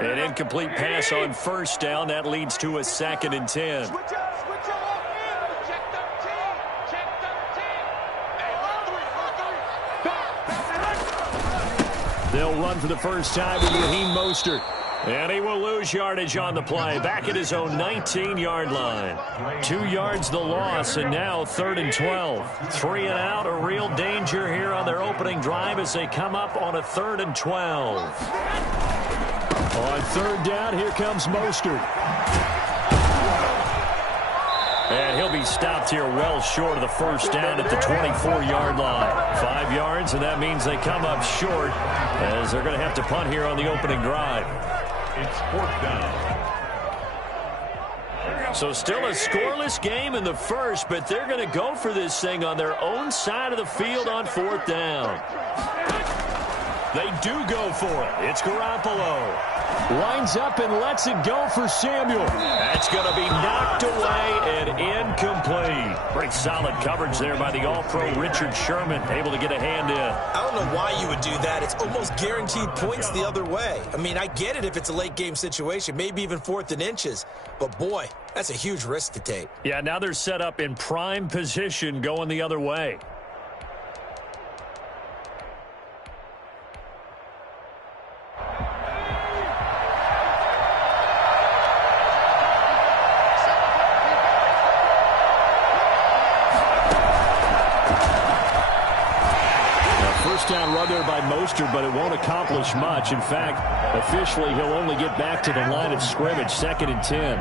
An incomplete pass on first down. That leads to a 2nd and 10. They'll run for the first time with Raheem Mostert. And he will lose yardage on the play. Back at his own 19-yard line. 2 yards the loss, and now 3rd and 12. 3 and out, a real danger here on their opening drive as they come up on a 3rd and 12. On 3rd down, here comes Mostert. And he'll be stopped here well short of the first down at the 24-yard line. 5 yards, and that means they come up short as they're going to have to punt here on the opening drive. It's 4th down. So still a scoreless game in the first, but they're going to go for this thing on their own side of the field on 4th down. They do go for it. It's Garoppolo. Lines up and lets it go for Samuel. That's going to be knocked away and incomplete. Pretty solid coverage there by the All-Pro Richard Sherman, able to get a hand in. I don't know why you would do that. It's almost guaranteed points the other way. I mean, I get it if it's a late-game situation, maybe even 4th and inches. But, boy, that's a huge risk to take. Yeah, now they're set up in prime position going the other way. Down run there by Mostert, but it won't accomplish much. In fact, officially, he'll only get back to the line of scrimmage, 2nd and 10.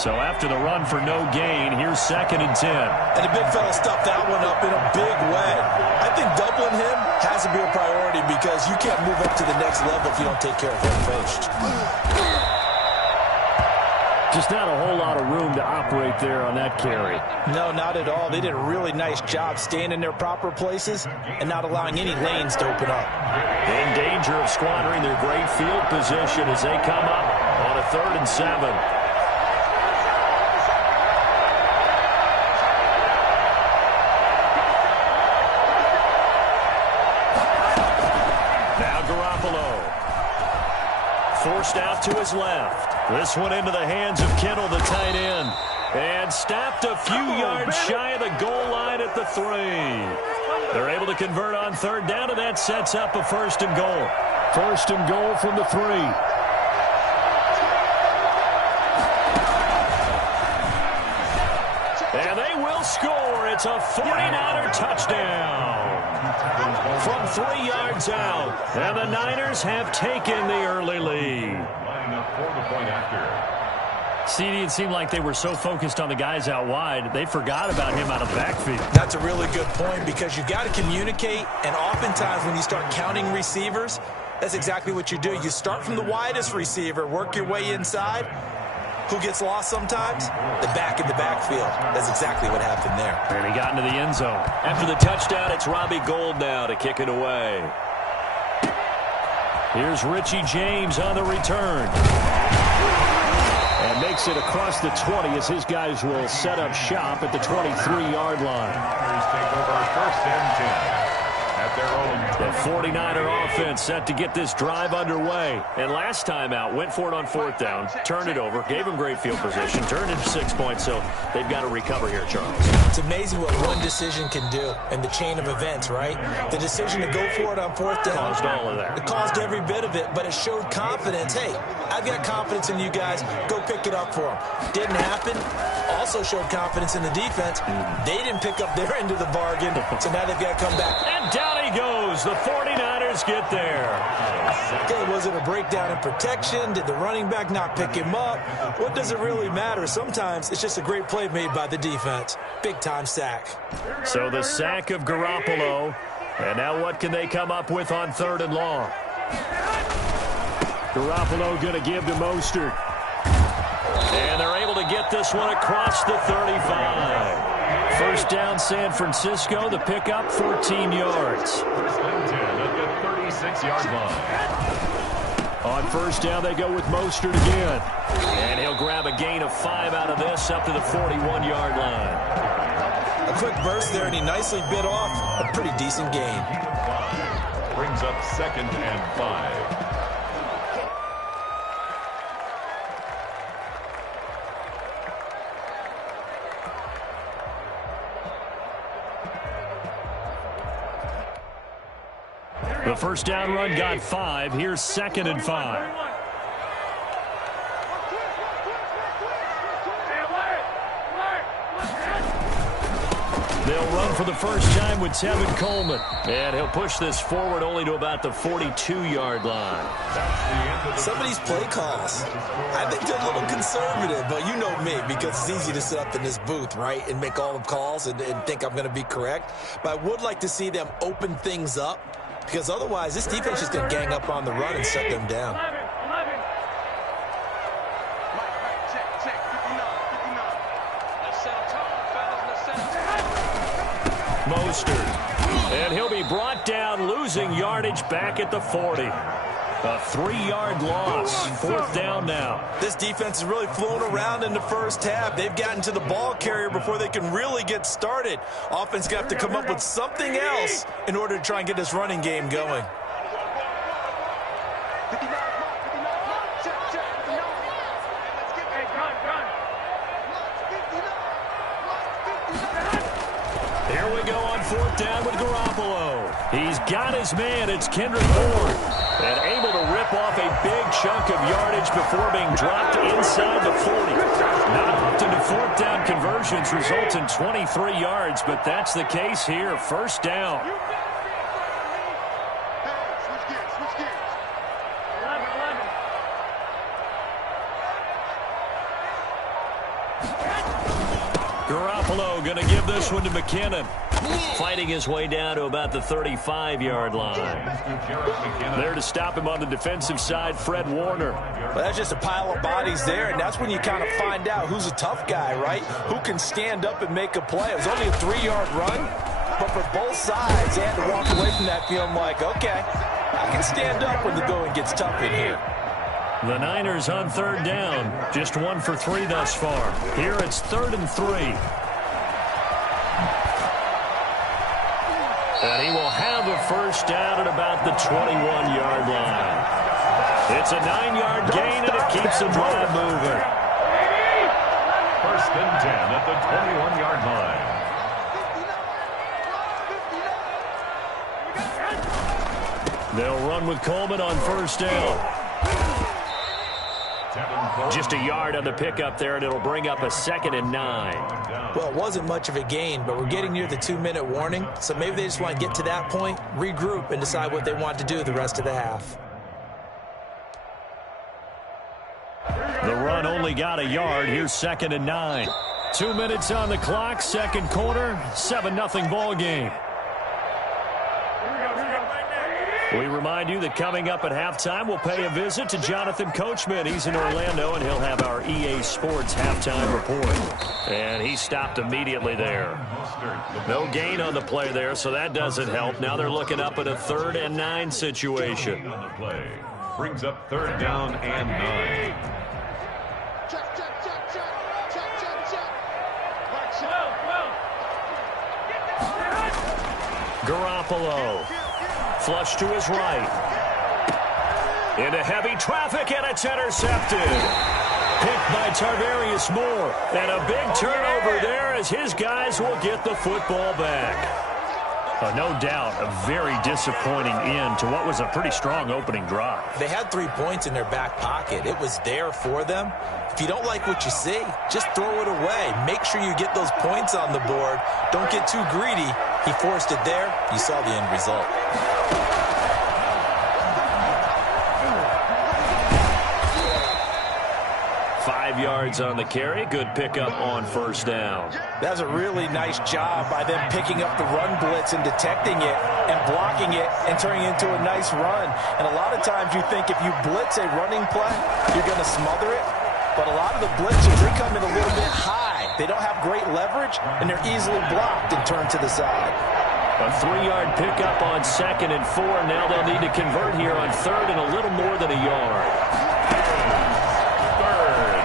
So after the run for no gain, here's 2nd and 10. And the big fella stuffed that one up in a big way. I think doubling him has to be a priority because you can't move up to the next level if you don't take care of him first. Just not a whole lot of room to operate there on that carry. No, not at all. They did a really nice job staying in their proper places and not allowing any lanes to open up. In danger of squandering their great field position as they come up on a 3rd and 7. Now Garoppolo. Forced out to his left. This one into the hands of Kittle, the tight end. And stopped a few yards shy of the goal line at the 3. They're able to convert on 3rd down, and that sets up a 1st and goal. 1st and goal from the 3. And they will score. It's a 49er touchdown. From 3 yards out. And the Niners have taken the early lead. CD, it seemed like they were so focused on the guys out wide, they forgot about him out of the backfield. That's a really good point because you got to communicate, and oftentimes when you start counting receivers, that's exactly what you do. You start from the widest receiver, work your way inside. Who gets lost sometimes? The back in the backfield. That's exactly what happened there. And he got into the end zone. After the touchdown, it's Robbie Gould now to kick it away. Here's Richie James on the return. And makes it across the 20 as his guys will set up shop at the 23-yard line. Take over 1st and 10. At their own. The 49er offense set to get this drive underway. And last time out, went for it on 4th down, turned it over, gave them great field position, turned into 6 points, so they've got to recover here, Charles. It's amazing what one decision can do in the chain of events, right? The decision to go for it on 4th down. Caused all of that. It caused every bit of it, but it showed confidence. Hey, I've got confidence in you guys. Go pick it up for them. Didn't happen. Also showed confidence in the defense. They didn't pick up their end of the bargain, so now they've got to come back. And down he goes. The 49ers get there. Okay, was it a breakdown in protection? Did the running back not pick him up? What does it really matter? Sometimes it's just a great play made by the defense. Big-time sack. So the sack of Garoppolo. And now what can they come up with on 3rd and long? Garoppolo going to give to Mostert. And they're able to get this one across the 35. First down, San Francisco. The pickup, 14 yards. 1st and 10 at the 36-yard line. On 1st down, they go with Mostert again. And he'll grab a gain of 5 out of this up to the 41-yard line. A quick burst there, and he nicely bit off a pretty decent gain. Brings up 2nd and 5. The first down run got 5. Here's 2nd and 5. They'll run for the first time with Tevin Coleman. And he'll push this forward only to about the 42-yard line. Some of these play calls, I think they're a little conservative, but you know me, because it's easy to sit up in this booth, right, and make all the calls and think I'm going to be correct. But I would like to see them open things up, because otherwise this defense is going to gang up on the run and shut them down. Mostert. And he'll be brought down, losing yardage back at the 40. A 3-yard loss. 4th down now. This defense is really flown around in the first half. They've gotten to the ball carrier before they can really get started. Offense got to come up with something else in order to try and get this running game going. Here we go on 4th down with Garoppolo. He's got his man. It's Kendrick Bourne. And able to rip off a big chunk of yardage before being dropped inside the 40. Not often do 4th down conversions result in 23 yards, but that's the case here. 1st down. Garoppolo going to give this one to McKinnon. Fighting his way down to about the 35-yard line. There to stop him on the defensive side, Fred Warner. Well, that's just a pile of bodies there, and that's when you kind of find out who's a tough guy, right? Who can stand up and make a play. It was only a 3-yard run, but for both sides, they had to walk away from that feeling like, okay, I can stand up when the going gets tough in here. The Niners on 3rd down. Just 1 for 3 thus far. Here it's 3rd and 3. And he will have a first down at about the 21-yard line. It's a 9-yard gain, and it keeps the drive moving. 1st and 10 at the 21-yard line. They'll run with Coleman on 1st down. Just a yard on the pickup there, and it'll bring up a 2nd and 9. Well, it wasn't much of a gain, but we're getting near the 2-minute warning, so maybe they just want to get to that point, regroup, and decide what they want to do the rest of the half. The run only got a yard. Here's 2nd and 9. 2 minutes on the clock, 2nd quarter, 7-0 ball game. We remind you that coming up at halftime, we'll pay a visit to Jonathan Coachman. He's in Orlando, and he'll have our EA Sports halftime report. And he stopped immediately there. No gain on the play there, so that doesn't help. Now they're looking up at a 3rd and 9 situation. Brings up 3rd down and 9. Garoppolo. Flush to his right. Into heavy traffic, and it's intercepted. Picked by Tarvarius Moore. And a big turnover there as his guys will get the football back. No doubt a very disappointing end to what was a pretty strong opening drive. They had 3 points in their back pocket. It was there for them. If you don't like what you see, just throw it away. Make sure you get those points on the board. Don't get too greedy. He forced it there. You saw the end result. 5 yards on the carry. Good pickup on 1st down. That's a really nice job by them picking up the run blitz and detecting it and blocking it and turning it into a nice run. And a lot of times you think if you blitz a running play, you're going to smother it. But a lot of the blitzers, they come in a little bit high. They don't have great leverage, and they're easily blocked and turned to the side. A 3-yard pickup on 2nd and 4. Now they'll need to convert here on 3rd and a little more than a yard. 3rd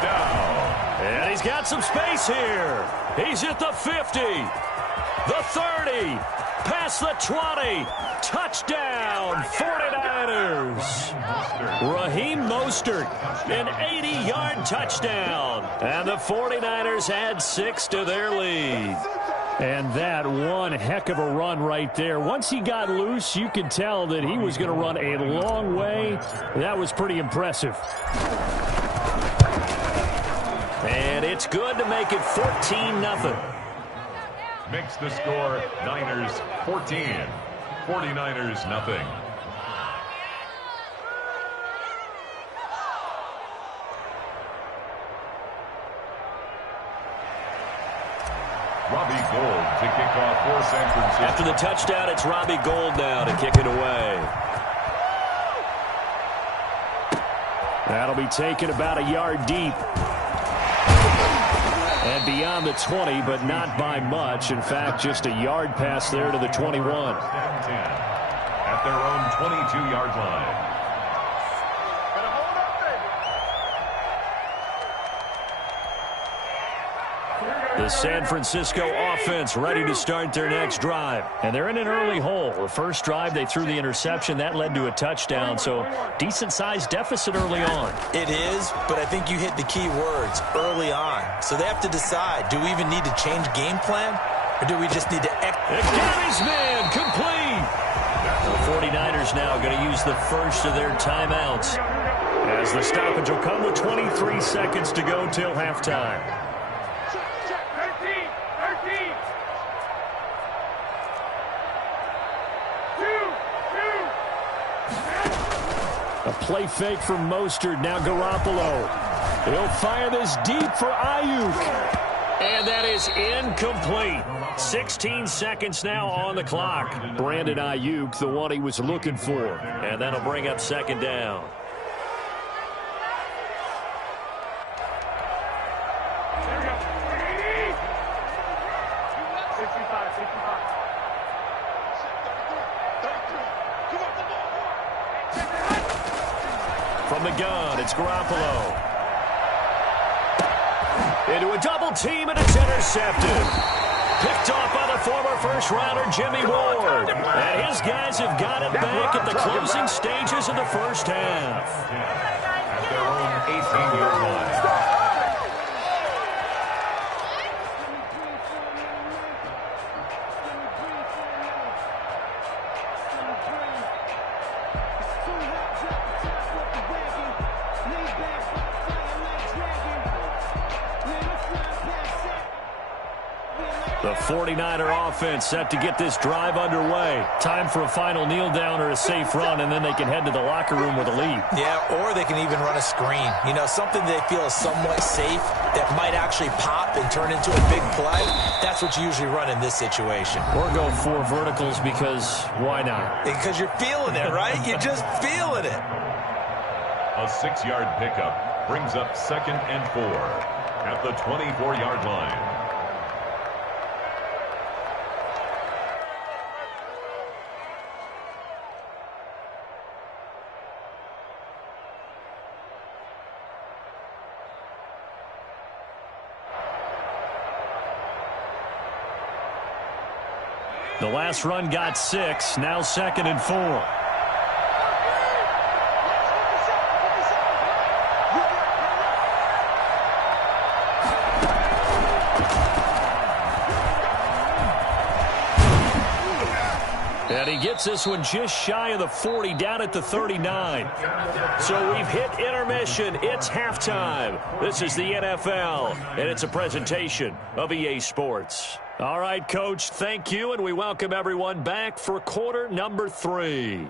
down. And he's got some space here. He's at the 50, the 30, past the 20. Touchdown, 49ers. Raheem Mostert, an 80-yard touchdown. And the 49ers add 6 to their lead. And that one heck of a run right there. Once he got loose, you could tell that he was going to run a long way. That was pretty impressive. And it's good to make it 14-0. Makes the score Niners 14, 49ers nothing. Robbie Gould to kick off for San Francisco. After the touchdown, it's Robbie Gould now to kick it away. That'll be taken about a yard deep. And beyond the 20, but not by much. In fact, just a yard pass there to the 21. At their own 22-yard line. The San Francisco offense ready to start their next drive. And they're in an early hole. The first drive, they threw the interception. That led to a touchdown, so decent-sized deficit early on. It is, but I think you hit the key words, early on. So they have to decide, do we even need to change game plan, or do we just need to... It got his man, complete! The 49ers now going to use the first of their timeouts, as the stoppage will come with 23 seconds to go till halftime. A play fake from Mostert. Now Garoppolo. He'll fire this deep for Ayuk. And that is incomplete. 16 seconds now on the clock. Brandon Ayuk, the one he was looking for. And that'll bring up second down. From the gun, it's Garoppolo. Into a double team, and it's intercepted. Picked off by the former first-rounder Jimmy Ward. And his guys have got it back at the closing stages of the first half. At their own 18-yard line. The 49er offense set to get this drive underway. Time for a final kneel down or a safe run, and then they can head to the locker room with a lead. Yeah, or they can even run a screen. You know, something they feel is somewhat safe that might actually pop and turn into a big play. That's what you usually run in this situation. Or go 4 verticals because why not? Because you're feeling it, right? You're just feeling it. A 6-yard pickup brings up 2nd and 4 at the 24-yard line. The last run got 6, now 2nd and 4. And he gets this one just shy of the 40, down at the 39. So we've hit intermission. It's halftime. This is the NFL, and it's a presentation of EA Sports. All right, Coach, thank you, and we welcome everyone back for quarter number 3.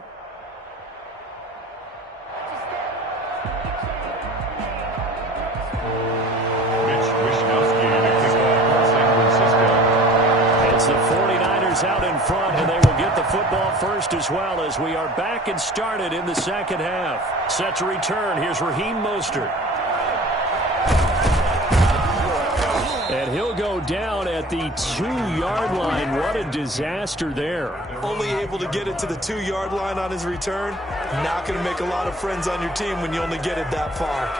It's the 49ers out in front, and they will get the football first as well, as we are back and started in the second half. Set to return. Here's Raheem Mostert. And he'll go down at the 2-yard line. What a disaster there. Only able to get it to the 2-yard line on his return. Not going to make a lot of friends on your team when you only get it that far.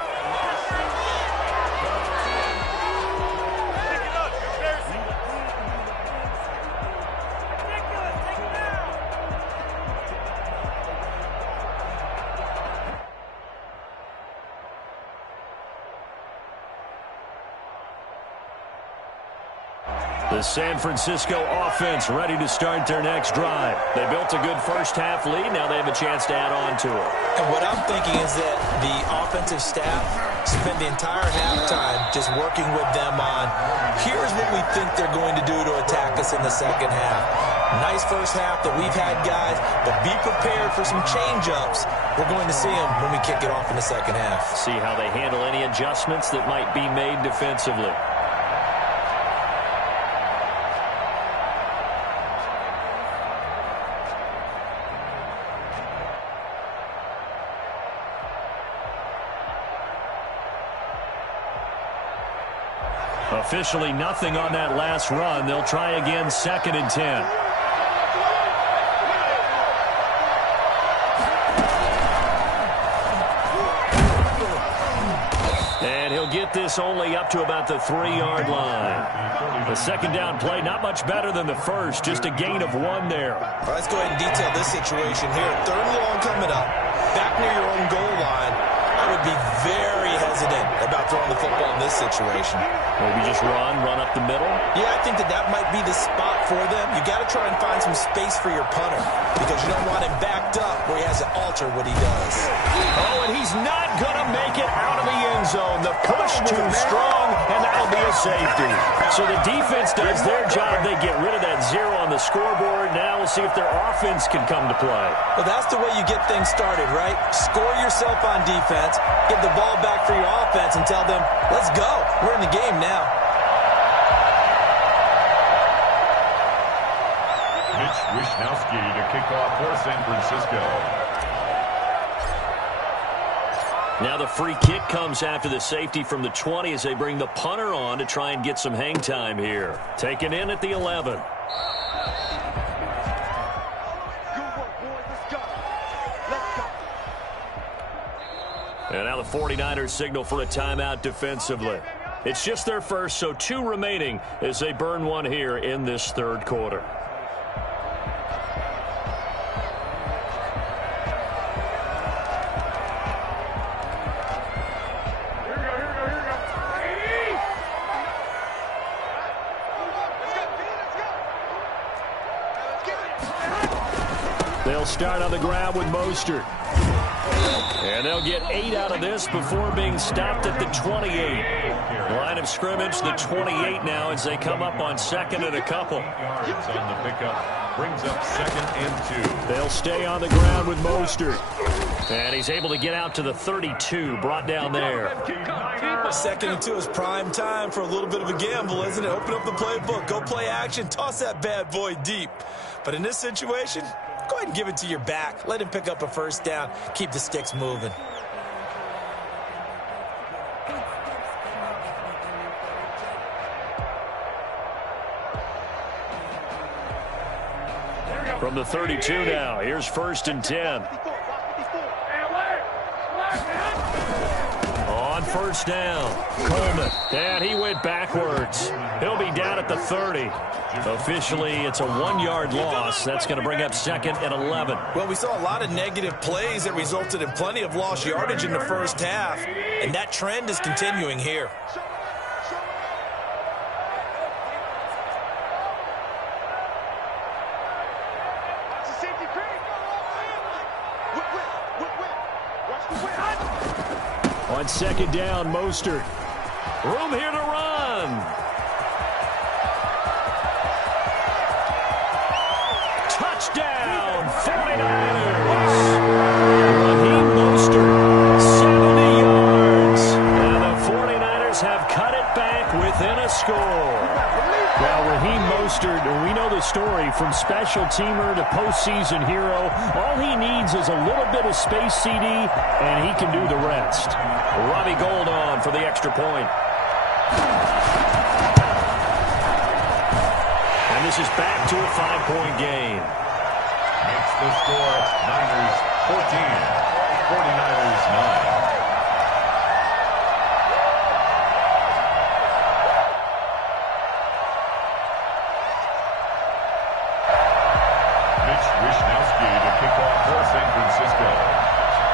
The San Francisco offense ready to start their next drive. They built a good first-half lead. Now they have a chance to add on to it. And what I'm thinking is that the offensive staff spent the entire halftime just working with them on, here's what we think they're going to do to attack us in the second half. Nice first half that we've had, guys, but be prepared for some change-ups. We're going to see them when we kick it off in the second half. See how they handle any adjustments that might be made defensively. Officially nothing on that last run. They'll try again, 2nd and 10. And he'll get this only up to about the 3-yard line. The second down play, not much better than the first, just a gain of 1 there. All right, let's go ahead and detail this situation here. 3rd and long coming up, back near your own goal line. I would be very hesitant about throwing the football in this situation. Maybe just run up the middle? Yeah, I think that might be the spot for them. You got to try and find some space for your punter because you don't want him backed up where he has to alter what he does. Oh, and he's not going to make it out of the end zone. The push too strong, and that'll be a safety. So the defense does their job. They get rid of that 0 on the scoreboard. Now we'll see if their offense can come to play. Well, that's the way you get things started, right? Score yourself on defense, get the ball back for your offense, and tell them, let's go. We're in the game now. Mitch Wishnowsky to kick off for San Francisco. Now the free kick comes after the safety from the 20 as they bring the punter on to try and get some hang time here. Taken in at the 11. And now the 49ers signal for a timeout defensively. It's just their first, so 2 remaining as they burn 1 here in this 3rd quarter. They'll start on the ground with Mostert. And they'll get 8 out of this before being stopped at the 28. Line of scrimmage, the 28 now as they come up on 2nd and a couple. Yards on the pickup brings up 2nd and 2. They'll stay on the ground with Mostert. And he's able to get out to the 32, brought down there. 2nd and 2 is prime time for a little bit of a gamble, isn't it? Open up the playbook, go play action, toss that bad boy deep. But in this situation, go ahead and give it to your back. Let him pick up a first down. Keep the sticks moving. From the 32 now, here's 1st and 10. On 1st down, Coleman. And he went backwards. He'll be down at the 30. Officially, it's a 1-yard loss. That's going to bring up 2nd and 11. Well, we saw a lot of negative plays that resulted in plenty of lost yardage in the first half, and that trend is continuing here. On 2nd down, Mostert. Room here to run. Touchdown, 49ers. Raheem Mostert, 70 yards. And the 49ers have cut it back within a score. Well, Raheem Mostert, we know the story, from special teamer to postseason hero. All he needs is a little bit of space, CD, and he can do the rest. Robbie Gould on for the extra point. And this is back to a 5-point game. Makes the score Niners 14, 49ers 9.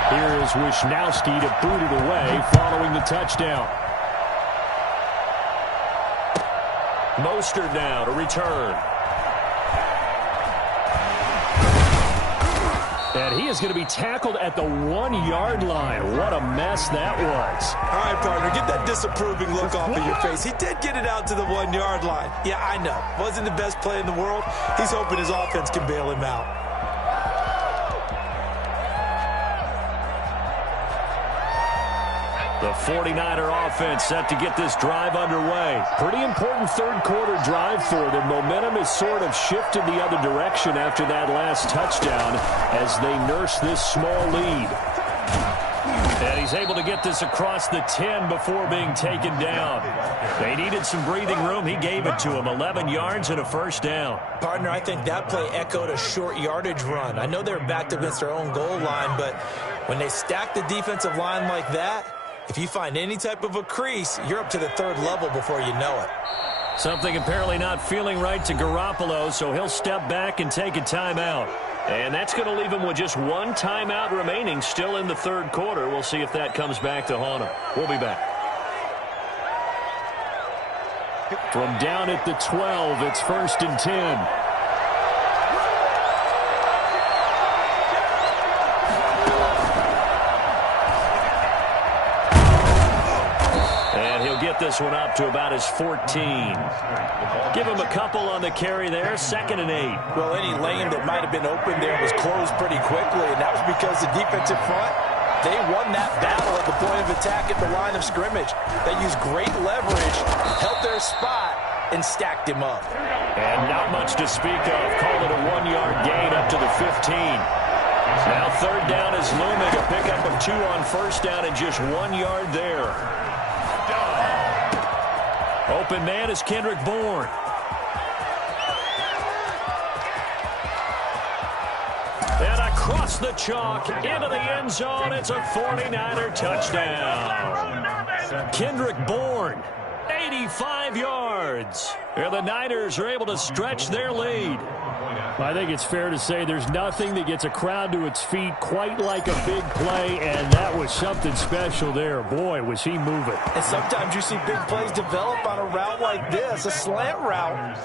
Here is Wishnowsky to boot it away following the touchdown. Mostert now to return. And he is going to be tackled at the 1-yard line. What a mess that was. All right, partner, get that disapproving look off of your face. He did get it out to the 1-yard line. Yeah, I know. Wasn't the best play in the world. He's hoping his offense can bail him out. The 49er offense set to get this drive underway. Pretty important third-quarter drive for them. Momentum has sort of shifted the other direction after that last touchdown as they nurse this small lead. And he's able to get this across the 10 before being taken down. They needed some breathing room. He gave it to him. 11 yards and a first down. Partner, I think that play echoed a short yardage run. I know they're backed against their own goal line, but when they stack the defensive line like that, if you find any type of a crease, you're up to the third level before you know it. Something apparently not feeling right to Garoppolo, so he'll step back and take a timeout. And that's going to leave him with just one timeout remaining still in the third quarter. We'll see if that comes back to haunt him. We'll be back. From down at the 12, it's 1st and 10. Get this one up to about his 14. Give him a couple on the carry there. 2nd and 8. Well, any lane that might have been open there was closed pretty quickly, and that was because the defensive front, they won that battle at the point of attack at the line of scrimmage. They used great leverage, held their spot, and stacked him up. And not much to speak of. Called it a 1-yard gain up to the 15. Now 3rd down is looming. A pickup of 2 on 1st down and just 1 yard there. Open man is Kendrick Bourne. And across the chalk, into the end zone, it's a 49er touchdown. Kendrick Bourne, 85 yards. And the Niners are able to stretch their lead. I think it's fair to say there's nothing that gets a crowd to its feet quite like a big play, and that was something special there. Boy, was he moving. And sometimes you see big plays develop on a route like this, a slant route, and